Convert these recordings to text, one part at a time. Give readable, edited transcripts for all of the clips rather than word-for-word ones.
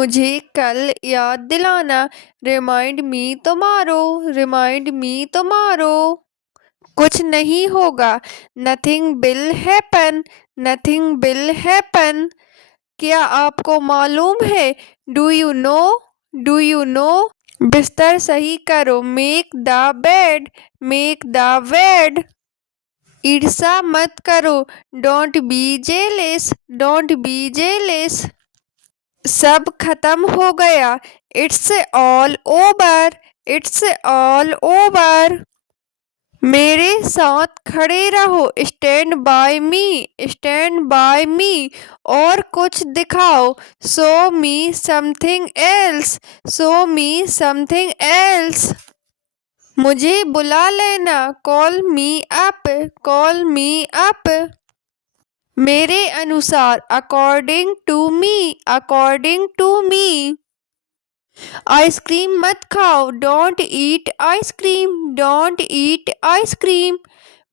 मुझे कल याद दिलाना। Remind me tomorrow. Remind me tomorrow. कुछ नहीं होगा। Nothing will happen. Nothing will happen. क्या आपको मालूम है? Do you know? Do you know? बिस्तर सही करो। Make the bed. Make the bed. ईर्ष्या मत करो। Don't be jealous. Don't be jealous. सब खत्म हो गया। It's all over. It's all over. मेरे साथ खड़े रहो। Stand by me. Stand by me. और कुछ दिखाओ। Show me something else. Show me something else. मुझे बुला लेना। Call me up. Call me up. मेरे अनुसार। According to me. According to me. Ice cream मत खाओ। Don't eat ice cream. Don't eat ice cream.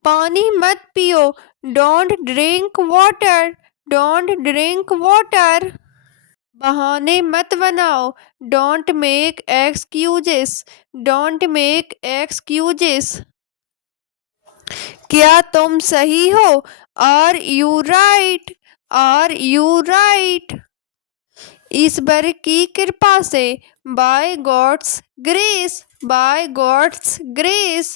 पानी मत पियो। Don't drink water. Don't drink water. बहाने मत बनाओ। Don't make excuses. Don't make excuses. क्या तुम सही हो? Are you right? Are you right? ईश्वर की कृपा से। By God's grace. Bye God's grace.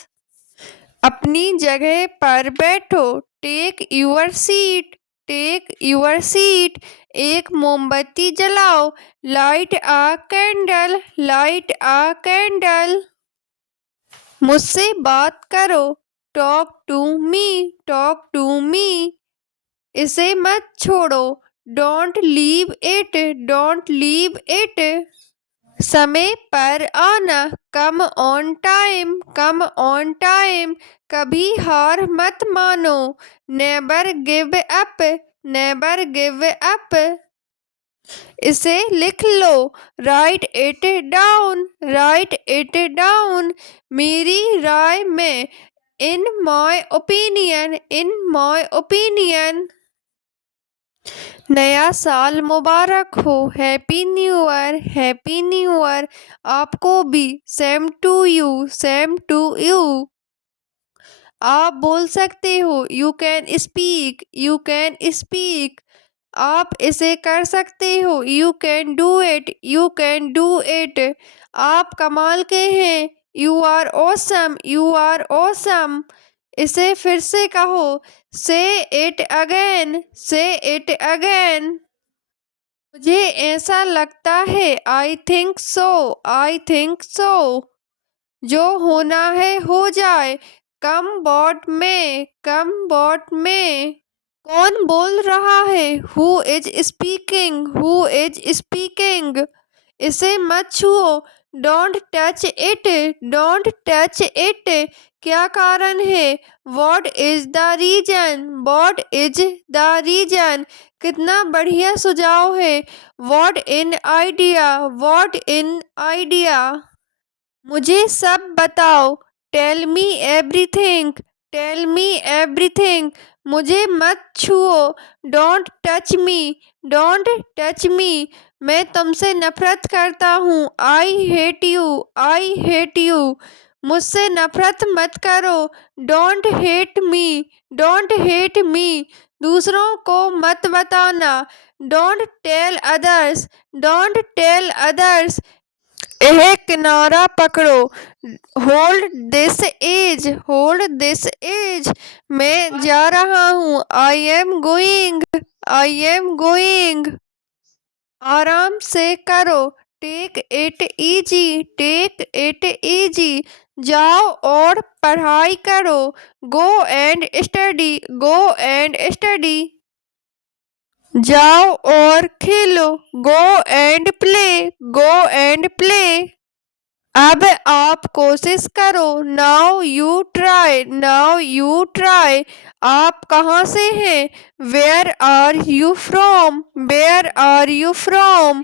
अपनी जगह पर बैठो। Take your seat. Take your seat. एक मोमबत्ती जलाओ। Light a candle. Light a candle. मुझसे बात करो। Talk to me. Talk to me. इसे मत छोड़ो। Don't leave it. Don't leave it. समय पर आना। Come on time. Come on time. कभी हार मत मानो। Never give up. Never give up. इसे लिख लो। Write it down. Write it down. मेरी राय में। इन my opinion. In my opinion. नया साल मुबारक हो। Happy new year. Happy new year. आपको भी। Same to you. Same to you. आप बोल सकते हो। You can speak. You can speak. आप इसे कर सकते हो। You can do it. You can do it. आप कमाल के हैं। You are awesome. You are awesome. इसे फिर से कहो। Say it again. Say it again. मुझे ऐसा लगता है। I think so. I think so. जो होना है हो जाए। कम बॉट में। कम बॉट में। कौन बोल रहा है? Who is speaking? Who is speaking? इसे मत छुओ। Don't touch it. Don't touch it. क्या कारण है? What is the reason? What is the reason? कितना बढ़िया सुझाव है। What an idea. What an idea. मुझे सब बताओ। Tell me everything. Tell me everything. मुझे मत छुओ। Don't touch me. Don't touch me. मैं तुमसे नफरत करता हूँ। I hate you. I hate you. मुझसे नफरत मत करो। Don't hate me. Don't hate me. दूसरों को मत बताना। Don't tell others. Don't tell others. यह किनारा पकड़ो। Hold this edge. Hold this edge. मैं जा रहा हूँ। I am going. I am going. आराम से करो। Take it easy. Take it easy. जाओ और पढ़ाई करो। Go and study. Go and study. जाओ और खेलो। Go and play. Go and play. अब आप कोशिश करो। Now you try. Now you try. आप कहाँ से हैं? Where are you from? Where are you from?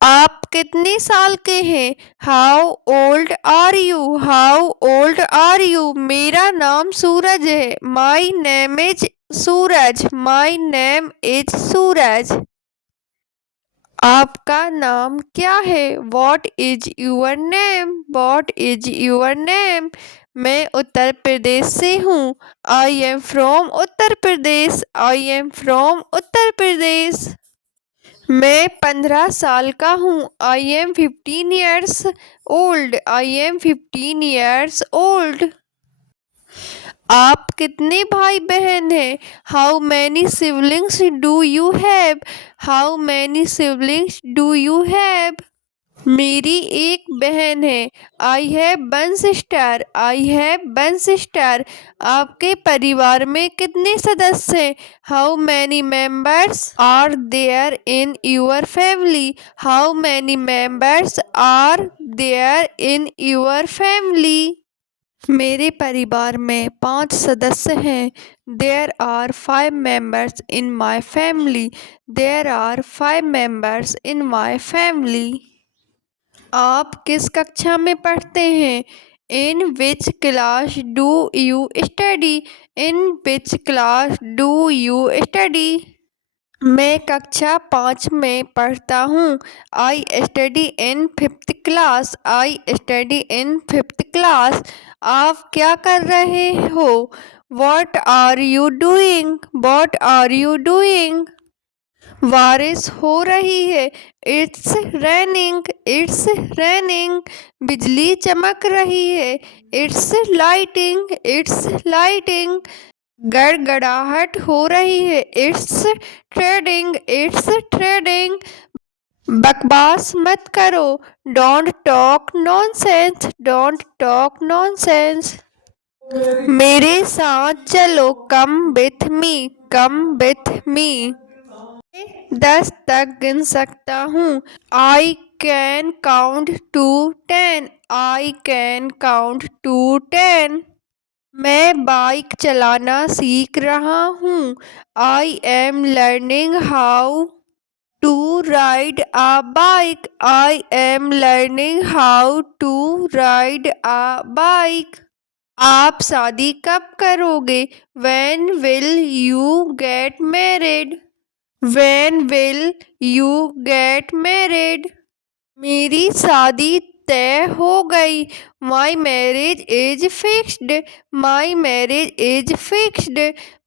आप कितने साल के हैं? How old are you? How old are you? मेरा नाम सूरज है। My name is Suraj. My name is Suraj. आपका नाम क्या है? What is your name? What is your name? मैं उत्तर प्रदेश से हूँ। I am from Uttar Pradesh. I am from Uttar प्रदेश। मैं 15 साल का हूँ। I am 15 years old. I am 15 years old. आप कितने भाई बहन हैं? How many siblings do you have? How many siblings do you have? मेरी एक बहन है। I have one sister. I have one sister. आपके परिवार में कितने सदस्य हैं? How many members are there in your family? How many members are there in your family? मेरे परिवार में 5 सदस्य हैं। There are 5 members in my family. There are 5 members in my family. आप किस कक्षा में पढ़ते हैं? In which class do you study? In which class do you study? मैं कक्षा 5 में पढ़ता हूँ। I study in 5th class. I study in 5th class. आप क्या कर रहे हो? What are you doing? What are you doing? बारिश हो रही है। It's raining. It's raining. बिजली चमक रही है। It's lighting. It's lighting. गड़गड़ाहट हो रही है। It's trading. It's trading. बकवास मत करो। Don't talk nonsense. Don't talk nonsense. मेरे साथ चलो। Come with me. Come with me. 10 तक गिन सकता हूँ। I can count to 10। I can count to 10। मैं बाइक चलाना सीख रहा हूँ। I am learning how to ride a bike. I am learning how to ride a bike. आप शादी कब करोगे? When will you get married? When will you get married? मेरी शादी तय हो गई। My marriage is fixed. My marriage is fixed.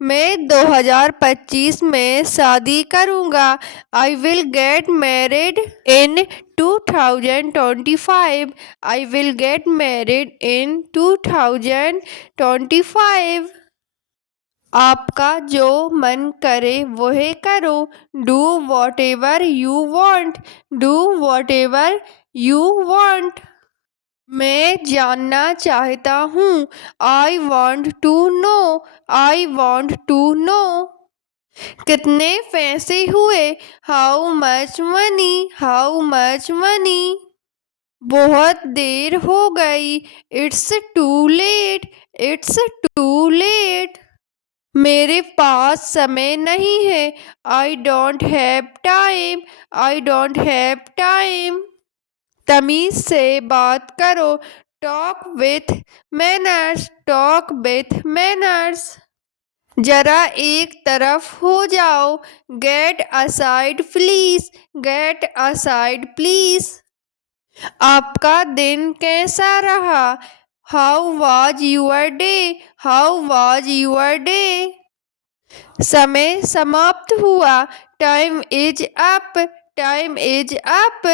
मैं 2025 में शादी करूँगा। I will get married in 2025। I will get married in 2025। आपका जो मन करे वह करो। Do whatever you want. Do whatever you want. मैं जानना चाहता हूँ। I want to know. I want to know. कितने पैसे हुए? How much money? How much money? बहुत देर हो गई। It's too late. It's too late. मेरे पास समय नहीं है। I don't have time. I don't have time. तमीज से बात करो। Talk with manners. Talk with manners. जरा एक तरफ हो जाओ। Get aside please. Get aside please. आपका दिन कैसा रहा? How was your day? How was your day? समय समाप्त हुआ। Time is up. Time is up.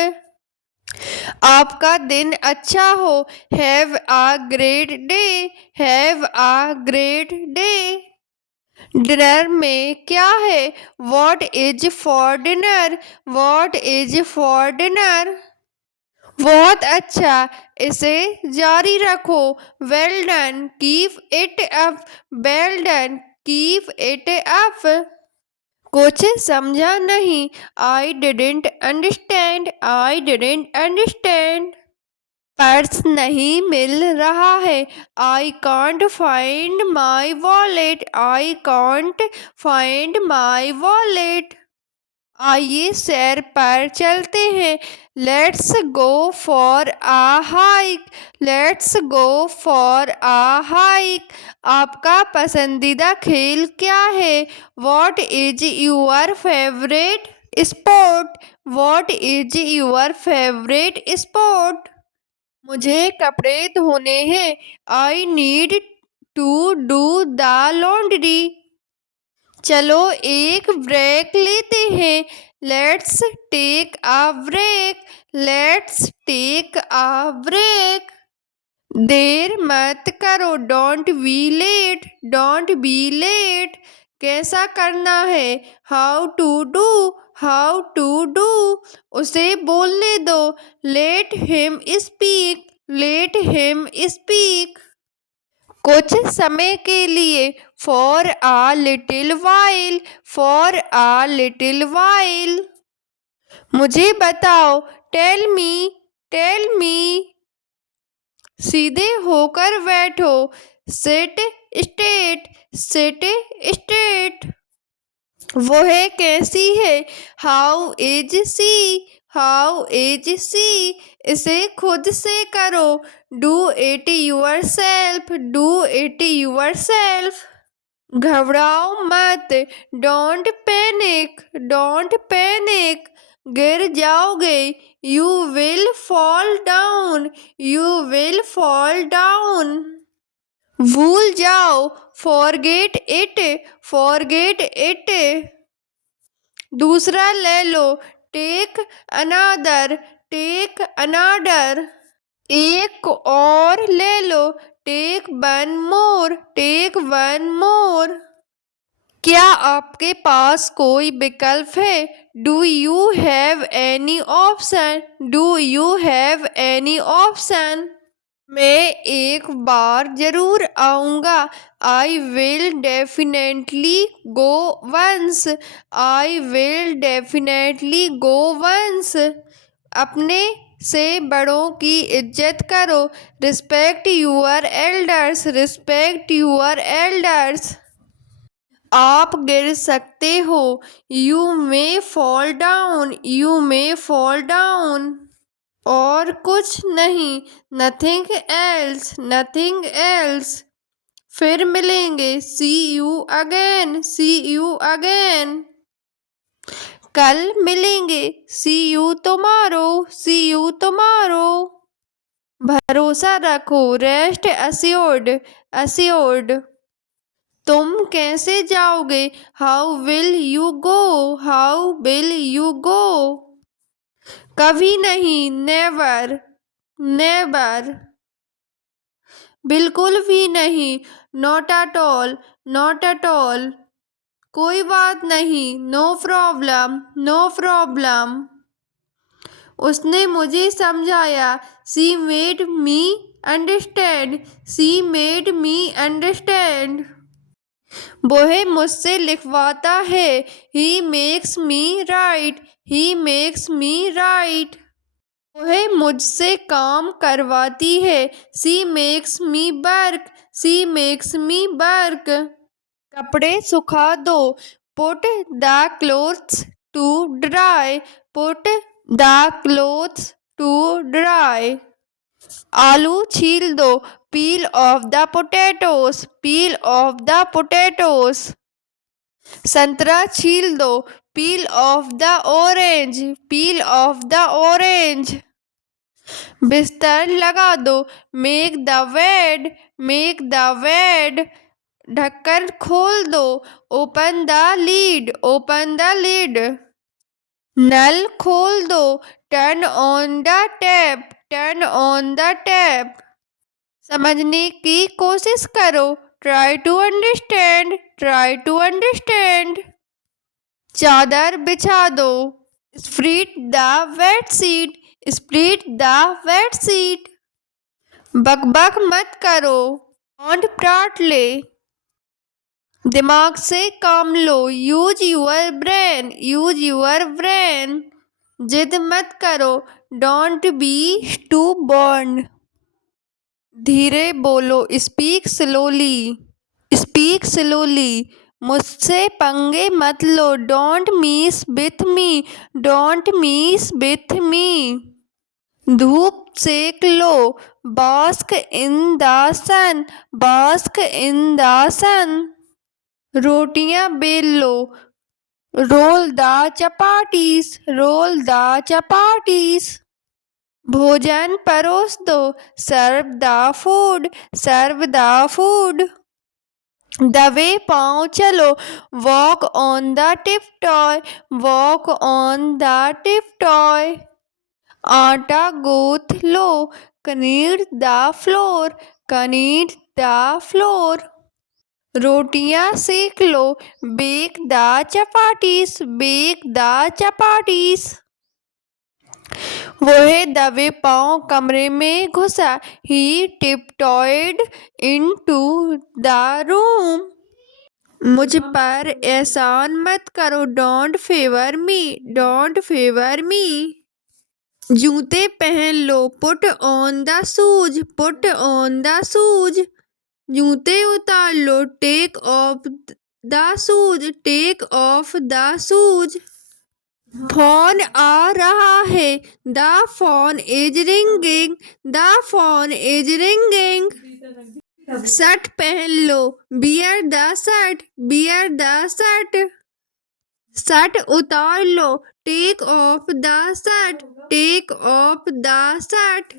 आपका दिन अच्छा हो। Have a great day. Have a great day. Dinner में क्या है? What is for dinner? What is for dinner? बहुत अच्छा। इसे जारी रखो। Well done. Keep it up. Well done. Keep it up. कुछ समझा नहीं। I didn't understand. I didn't understand. Purse नहीं मिल रहा है। I can't find my wallet. I can't find my wallet. आइए सैर पर चलते हैं। Let's go for uh hike. Let's go for uh hike. आपका पसंदीदा खेल क्या है? What is your favourite sport? What is your favorite sport? मुझे कपड़े धोने हैं। I need to do the laundry. चलो एक ब्रेक लेते हैं। Let's take a break. Let's take a break. देर मत करो। Don't be late. Don't be late. कैसा करना है? How to do. How to do. उसे बोलने दो। Let him speak. Let him speak. कुछ समय के लिए। For a little while. For a little while. मुझे बताओ। Tell me. Tell me. सीधे होकर बैठो। Sit straight. Sit straight. वह कैसी है? How is she? How is she? इसे खुद से करो। Do it yourself. Do it yourself. घबराओ मत। Don't panic. Don't panic. गिर जाओगे। You will fall down. You will fall down. भूल जाओ। Forget it. Forget it. दूसरा ले लो। Take another. Take another. एक और ले लो। Take one more. Take one more. क्या आपके पास कोई विकल्प है? Do you have any option? Do you have any option? मैं एक बार जरूर आऊँगा। I will definitely go once. I will definitely go once. अपने से बड़ों की इज्जत करो। Respect your elders. Respect your elders. आप गिर सकते हो। You may fall down. You may fall down. और कुछ नहीं। Nothing else. Nothing else. फिर मिलेंगे। See you again. See you again. कल मिलेंगे। See you tomorrow. See you tomorrow. भरोसा रखो। Rest assured. Assured. तुम कैसे जाओगे? How will you go? How will you go? कभी नहीं। Never. Never. बिल्कुल भी नहीं। Not at all. Not at all. कोई बात नहीं। No problem. No problem. उसने मुझे समझाया। She made me understand. She made me understand. वह मुझसे लिखवाता है। He makes me write. He makes me write. वह मुझसे काम करवाती है। She makes me work. She makes me work. कपड़े सुखा दो। Put the clothes to dry. Put the clothes to dry. आलू छील दो। Peel off the potatoes. Peel off the potatoes. संतरा छील दो। Peel off the orange. Peel off the orange. बिस्तर लगा दो। Make the bed. Make the bed. ढक्कन खोल दो। Open the lid. Open the lid. नल खोल दो। Turn on the tap. Turn on the tap. समझने की कोशिश करो। Try to understand. Try to understand. चादर बिछा दो। Spread the wet sheet. Spread the wet sheet. बकबक मत करो। Don't prattle. दिमाग से काम लो। Use your brain. Use your brain. जिद मत करो। Don't be stubborn. धीरे बोलो। Speak slowly. Speak slowly. मुझसे पंगे मत लो। Don't mess with me. Don't mess with me. धूप सेक लो। Bask in the sun. Bask in the sun. रोटियां बेल लो। roll the chapatis, roll the chapatis. भोजन परोस दो, serve the food, serve the food. दबे पाँव चलो, walk on the tiptoe, walk on the tiptoe. आटा गूंथ लो, knead the floor, knead the floor. रोटियां सेक लो, bake the chapatis, bake the chapatis. वह दबे पाँव कमरे में घुसा, he tiptoed into the room. मुझ पर एहसान मत करो, don't favor me, don't favor me. जूते पहन लो, put on the shoes, put on the shoes. जूते उतार लो, take off the shoes, take off the shoes. Phone आ रहा है, the phone is ringing, the phone is ringing. Shirt पहन लो, wear the shirt, wear the shirt. Shirt उतार लो, take off the shirt, take off the shirt.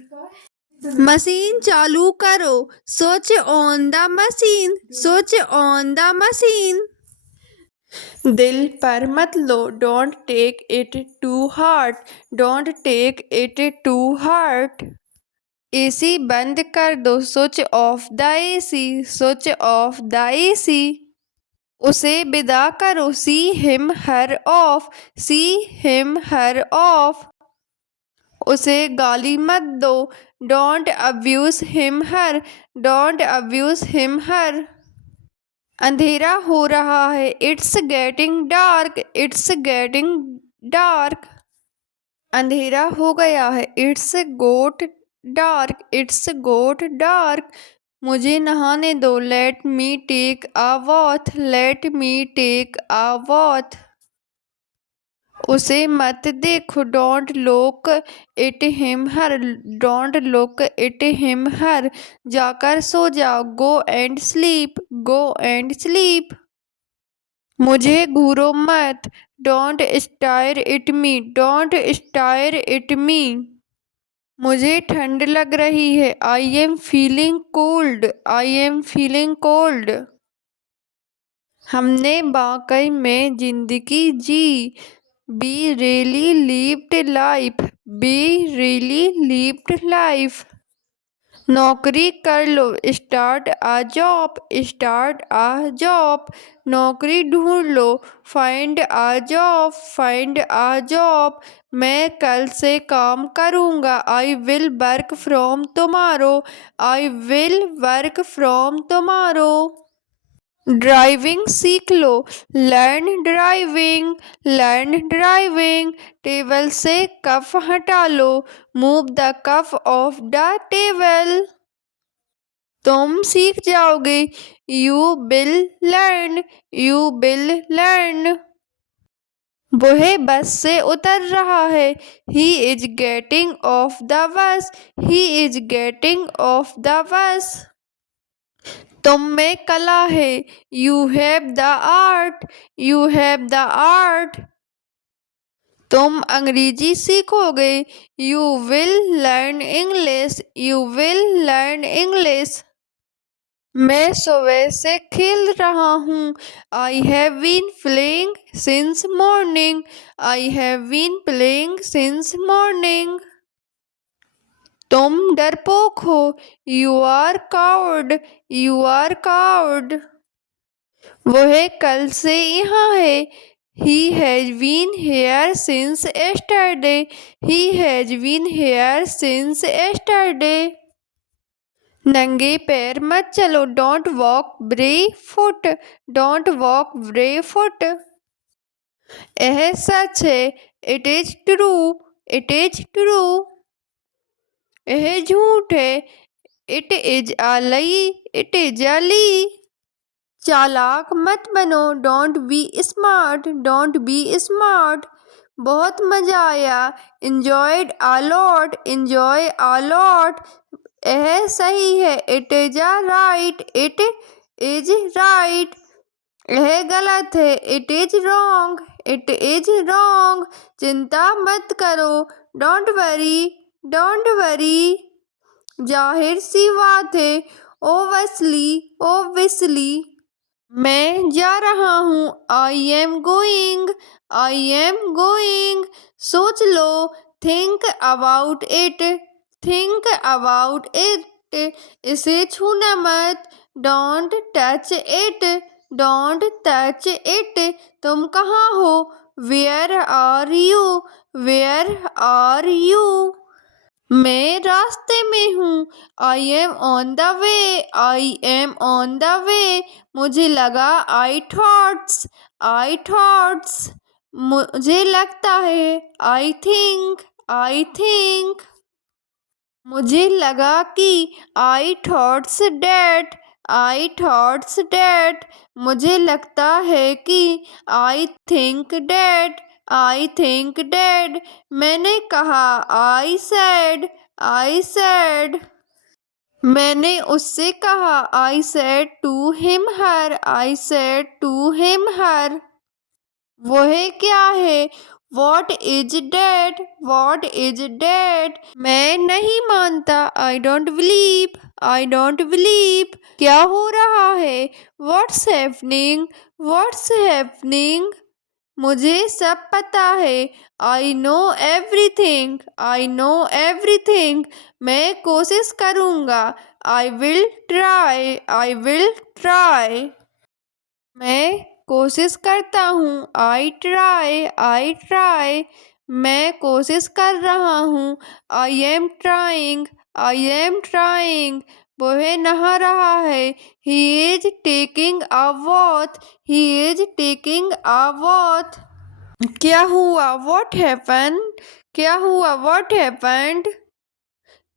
Machine चालू करो, switch on the machine, switch on the machine. दिल पर मत लो, don't take it too hard, don't take it too hard. AC बंद कर दो, switch off the AC, switch off the AC. उसे विदा करो, see him her off, see him her off. उसे गाली मत दो, don't abuse him her, don't abuse him her. अंधेरा हो रहा है, it's getting dark, it's getting dark. अंधेरा हो गया है, it's got dark, it's got dark. मुझे नहाने दो, let me take a bath, let me take a bath. उसे मत देखो, don't look at him her, don't look at him her. जाकर सो जाओ, go and sleep, go and sleep. मुझे घूरो मत, don't stare at me, don't stare at me. मुझे ठंड लग रही है, I am feeling cold, I am feeling cold. हमने वाकई में जिंदगी जी, we really lived life, we really lived life. नौकरी कर लो, start a job, start a job. नौकरी ढूंढ लो, find a job, find a job. मैं कल से काम करूँगा, I will work from tomorrow, I will work from tomorrow. Driving सीख लो, learn driving, learn driving. Table से कप हटा लो, move the cup off the table. तुम सीख जाओगे, you will learn, you will learn. वह बस से उतर रहा है, he is getting off the bus, he is getting off the bus. तुम में कला है, you have the art, you have the art. तुम अंग्रेजी सीखोगे, you will learn English, you will learn English. मैं सुबह से खेल रहा हूँ, I have been playing since morning, I have been playing since morning. तुम डरपोक हो, you are coward, you are coward. वह कल से यहाँ है, he has been here since yesterday, he has been here since yesterday. नंगे पैर मत चलो, don't walk barefoot, don't walk barefoot. यह सच है, it is true, it is true. यह झूठ है, it is a lie, it is a lie. चालाक मत बनो, don't be smart, don't be smart. बहुत मजा आया, enjoyed a lot, enjoy a lot. यह सही है, it is a right, it is right. यह गलत है, it is wrong, it is wrong. चिंता मत करो, डोंट वरी, डोंट वरी। जाहिर सी बात है, ओबसली, ओबियसली। मैं जा रहा हूँ, I am going, I am going. सोच लो, think about it, think about it. इसे छूना मत, don't touch it, don't touch it. तुम कहाँ हो, where are you, where are you. मैं रास्ते में हूँ, I am on the way, I am on the way. मुझे लगा, आई थॉट्स। मुझे लगता है, आई थिंक, आई थिंक। मुझे लगा कि, आई थॉट्स डैट। मुझे लगता है कि, आई थिंक डैड। मैंने कहा, आई सेड। मैंने उससे कहा, I said to him her, I said to him her. वह क्या है, what is that, what is that. मैं नहीं मानता, I don't believe, I don't believe. क्या हो रहा है, व्हाट्स हैपनिंग, व्हाट्स हैपनिंग। मुझे सब पता है, I know everything, I know everything. मैं कोशिश करूँगा, I will try, I will try. मैं कोशिश करता हूँ, आई ट्राई, आई ट्राई। मैं कोशिश कर रहा हूँ, I am trying, I am trying. वह नहा रहा है, he is taking a bath, he is taking a bath. क्या हुआ, व्हाट हैपेंड, क्या हुआ, व्हाट हैपेंड।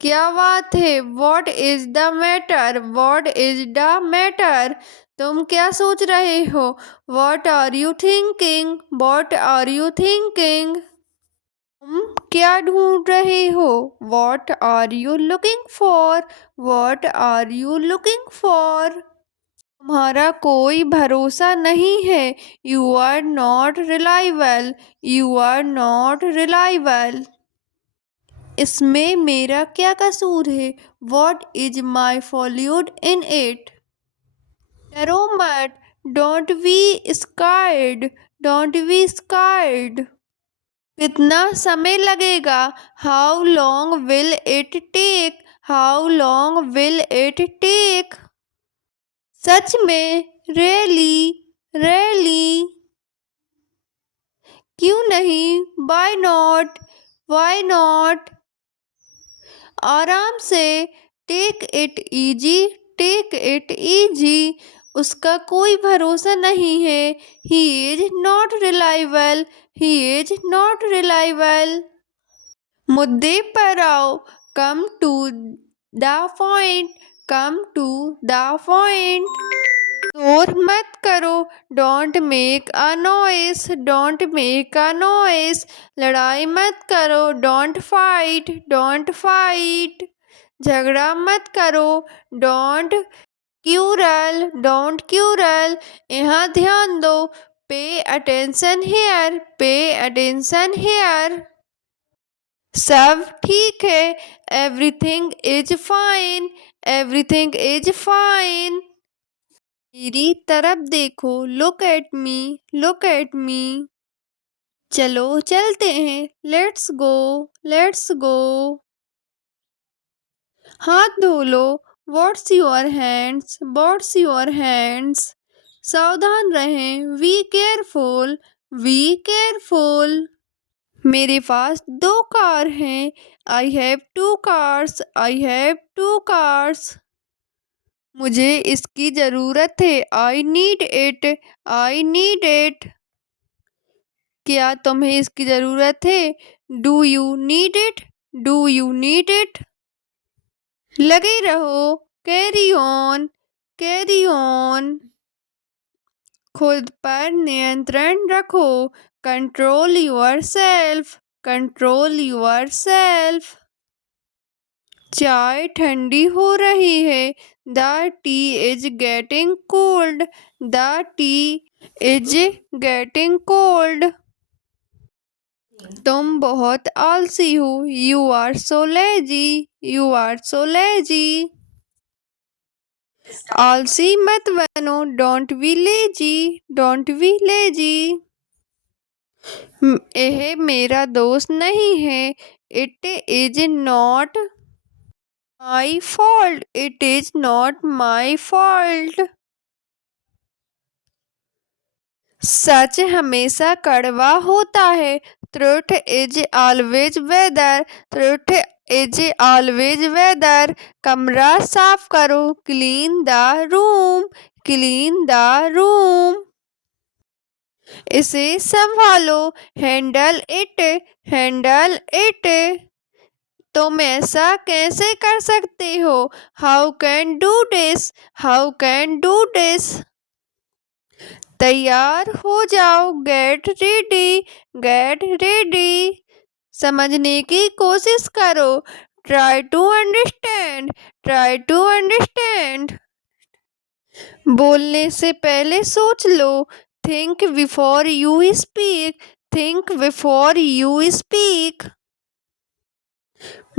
क्या बात है, what is the matter, what is the matter. तुम क्या सोच रहे हो, what are you thinking, what are you thinking. तुम क्या ढूंढ रहे हो, what are you looking for, what are you looking for. तुम्हारा कोई भरोसा नहीं है, you are not reliable, you are not reliable. इसमें मेरा क्या कसूर है, what is my fault in it. डरो मत, don't be scared, don't be scared. कितना समय लगेगा, how long will it take, how long will it take. सच में, रियली, रियली। क्यों नहीं, वाई नॉट, वाई नॉट। आराम से, take it easy, take it easy. उसका कोई भरोसा नहीं है, he is not reliable, he is not reliable. मुद्दे पर आओ, come to the point, come to the point. शोर मत करो, don't make a noise, don't make a noise. लड़ाई मत करो, डोंट फाइट, डोंट फाइट। झगड़ा मत करो, डोंट क्यूरल, डोंट क्यूरल। यहाँ ध्यान दो, pay attention here, pay attention here. सब ठीक है, everything is fine, everything is fine. मेरी तरफ देखो, look at me, look at me. चलो चलते हैं, लेट्स गो, लेट्स गो। हाथ धो लो, wash your hands, wash your hands. सावधान रहें, वी केयरफुल, वी केयरफुल। मेरे पास 2 कार हैं, I have 2 cars, I have 2 cars. मुझे इसकी ज़रूरत है, I need it, I need it. क्या तुम्हें इसकी ज़रूरत है, do you need it, do you need it. लगे रहो, कैरी ऑन, कैरी ऑन। खुद पर नियंत्रण रखो, control yourself, control yourself. चाय ठंडी हो रही है, the tea is getting cold, the tea is getting cold. तुम बहुत आलसी हो। You are so lazy. You are so lazy. आलसी मत बनो। Don't be lazy. Don't be lazy. यह मेरा दोस्त नहीं है। It is not my fault. It is not my fault. सच हमेशा कड़वा होता है। Truth is always weather. Truth is always weather. कमरा साफ करो। Clean the room. Clean the room. इसे संभालो। Handle it. Handle it. तुम ऐसा कैसे कर सकते हो? How can do this? How can do this? तैयार हो जाओ। Get ready. Get ready. समझने की कोशिश करो। Try to understand. Try to understand. बोलने से पहले सोच लो। Think before you speak. Think before you speak.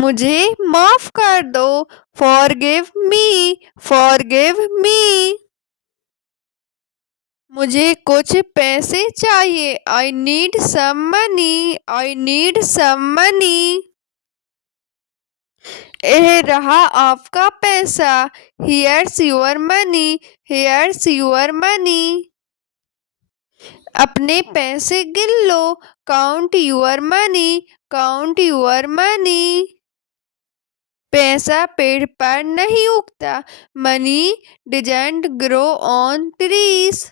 मुझे माफ कर दो। Forgive me. Forgive me. मुझे कुछ पैसे चाहिए। I need some money. I need some money. यह रहा आपका पैसा। Here's your money. Here's your money. अपने पैसे गिन लो। Count your money. Count your money. पैसा पेड़ पर नहीं उगता। Money didn't grow on trees.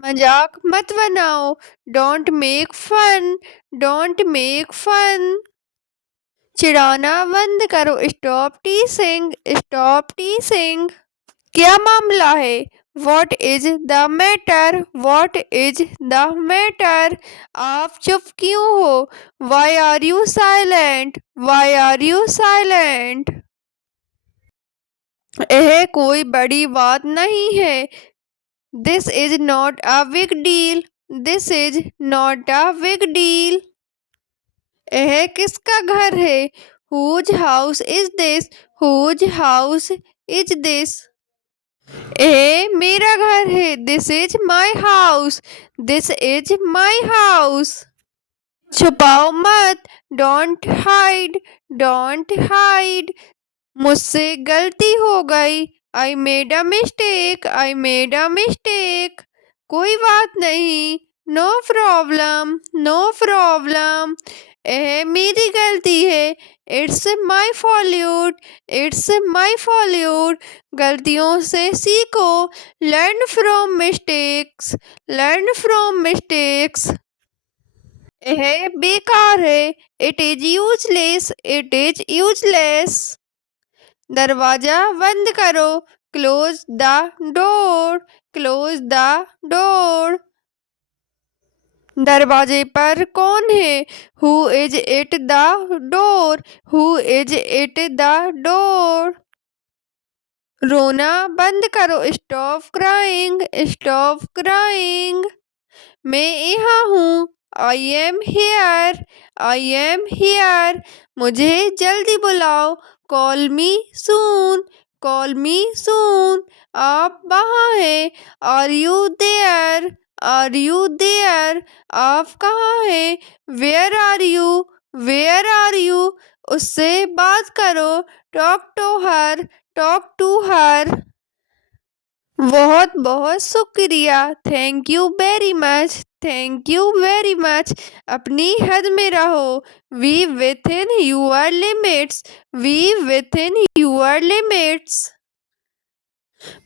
मजाक मत बनाओ। Don't make fun. Don't make fun. चिढ़ाना बंद करो। Stop teasing. Stop teasing. क्या मामला है? What is the matter? What is the matter? आप चुप क्यों हो? Why are you silent? Why are you silent? यह कोई बड़ी बात नहीं है। This is not a big deal. This is not a big deal. यह किसका घर है? Whose house is this? Whose house is this? यह मेरा घर है। This is my house. This is my house. छुपाओ मत। Don't hide. Don't hide. मुझसे गलती हो गई। I made a mistake. I made a mistake. कोई बात नहीं। No problem. No problem. यह मेरी गलती है। It's my fault. It's my fault. गलतियों से सीखो। Learn from mistakes. Learn from mistakes. यह बेकार है। It is useless. It is useless. दरवाजा बंद करो। Close the door. Close the door. दरवाजे पर कौन है? Who is it the door? Who is it the door? रोना बंद करो। Stop crying. Stop crying. मैं यहाँ हूँ। I am here. I am here. मुझे जल्दी बुलाओ। Call me soon. Call me soon. आप वहाँ हैं? Are you there? Are you there? आप कहाँ हैं? Where are you? Where are you? उससे बात करो। Talk to her. Talk to her. बहुत बहुत शुक्रिया। Thank you very much. Thank you very much. अपनी हद में रहो। Be within your limits. Be within your limits.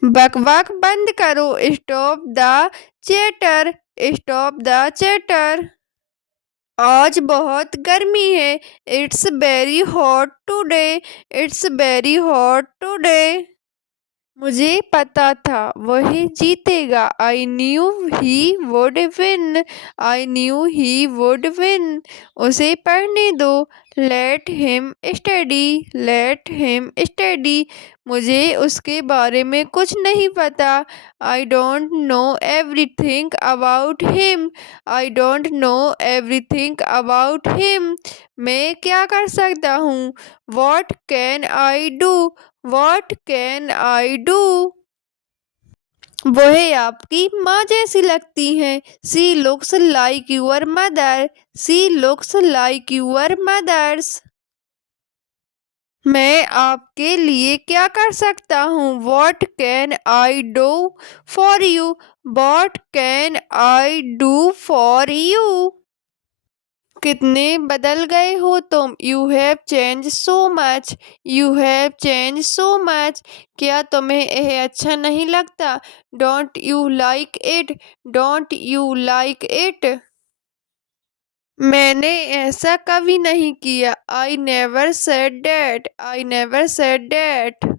बकवाक बंद करो। Stop the chatter. Stop the chatter. आज बहुत गर्मी है। It's very hot today. It's very hot today. मुझे पता था वही जीतेगा। I knew he would win. I knew he would win. उसे पढ़ने दो। Let him study. Let him study. मुझे उसके बारे में कुछ नहीं पता। I don't know everything about him. I don't know everything about him. मैं क्या कर सकता हूँ? What can I do? What can I do? वह आपकी माँ जैसी लगती हैं। She looks like your mother. She looks like your mothers. मैं आपके लिए क्या कर सकता हूँ? What can I do for you? What can I do for you? कितने बदल गए हो तुम? You have change so much. You have change so much. क्या तुम्हें यह अच्छा नहीं लगता? Don't you like it? Don't you like it? मैंने ऐसा कभी नहीं किया। I never said that. I never said that.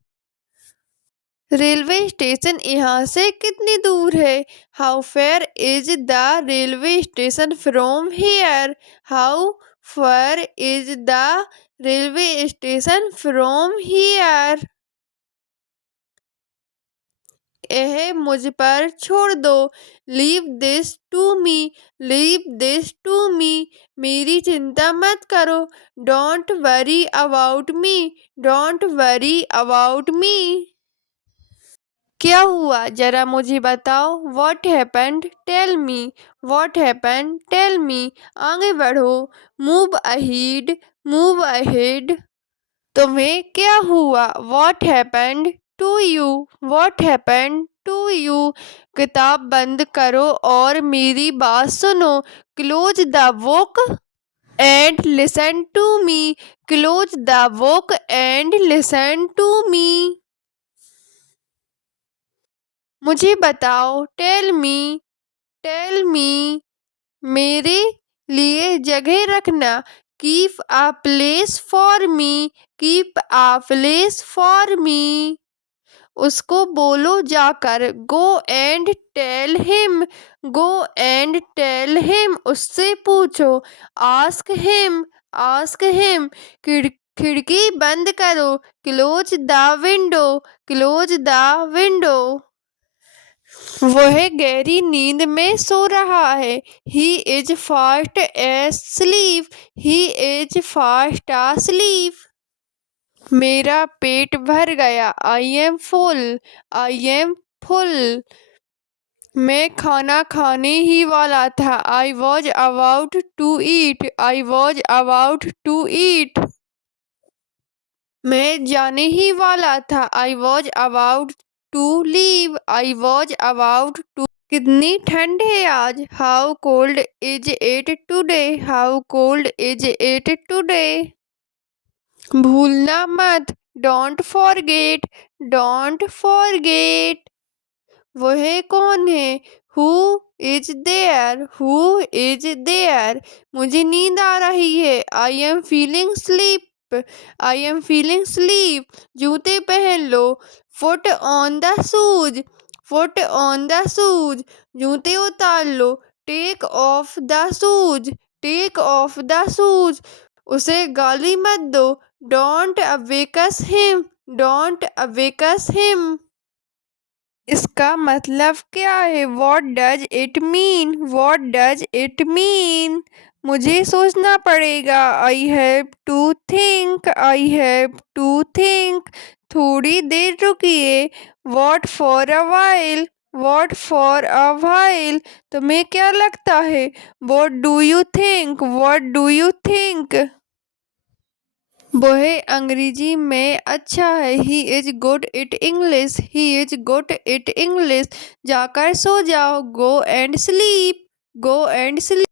Railway station यहाँ से कितनी दूर है? How fair is the railway station from here? How fair is the railway station from here? यह मुझ पर छोड़ दो। Leave this to me. Leave this to me. मेरी चिंता मत करो। Don't worry about me. Don't worry about me. क्या हुआ जरा मुझे बताओ? What happened? Tell me. What happened? Tell me. आगे बढ़ो। Move ahead. Move ahead. तुम्हें क्या हुआ? What happened to you? What happened to you? किताब बंद करो और मेरी बात सुनो। Close the book and listen to me. Close the book and listen to me. मुझे बताओ। Tell me. Tell me. मेरे लिए जगह रखना। Keep a place for me. Keep a place for me. उसको बोलो जाकर। Go and tell him. Go and tell him. उससे पूछो। Ask him. Ask him. खिड़की बंद करो। Close the window. Close the window. वह गहरी नींद में सो रहा है। He is fast asleep. He is fast asleep। मेरा पेट भर गया। I am full. I am full. मैं खाना खाने ही वाला था। I was about to eat. I was about to eat. मैं जाने ही वाला था। I was about to leave. I was about to. कितनी ठंड है आज? How cold is it today? How cold is it today? भूलना मत। Don't forget. Don't forget. वह कौन है? Who is there? Who is there? मुझे नींद आ रही है। I am feeling sleep. I am feeling sleep. जूते पहन लो। Put on the shoes. Put on the shoes. जूते उतार लो। Take off the shoes. Take off the shoes. उसे गाली मत दो। Don't awakes him. Don't awakes him. इसका मतलब क्या है? What does it mean? What does it mean? मुझे सोचना पड़ेगा। I have to think. I have to think. थोड़ी देर रुकिए। Wait for a while. Wait for a while. तुम्हें क्या लगता है? What do you think? What do you think? वह अंग्रेजी में अच्छा है। He is good at English. He is good at English. जाकर सो जाओ। Go and sleep. Go and sleep.